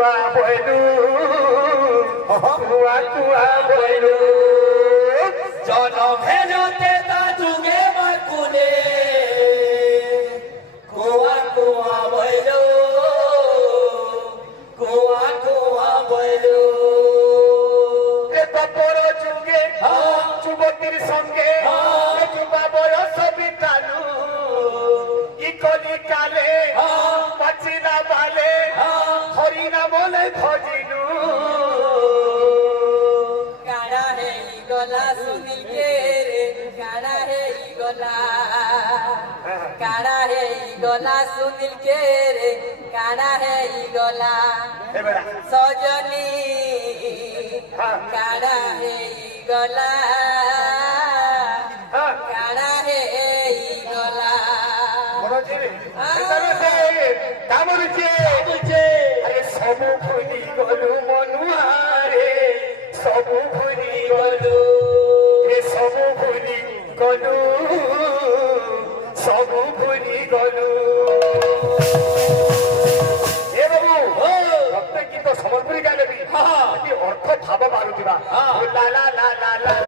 কুয়া বইলু কুয়া কুয়া বইলু জনমেজতে তা যুগে মাকুলে কুয়া কুয়া বইলো কুয়া কুয়া বইলো তপর যুগে যুবতীর সঙ্গে যুবা বয়স বিতালু ইকলি কালে পাচিলা বালে হরিনা বলে ভজিলু কাড়া হেই গলা সুনীল কে রে কাড়া হেই গলা কাড়া হেই গলা সুনীল কে রে কাড়া হেই গলা সজনী কাড়া হেই গলা কাড়া হেই গলা ସବୁ ଭୁଲି ଗଲୁ ମନୁଆରେ ସବୁ ଭୁଲି ଗଲୁ ସବୁ ଭୁଲି ଗଲୁ ସବୁ ଭୁଲି ଗଲୁ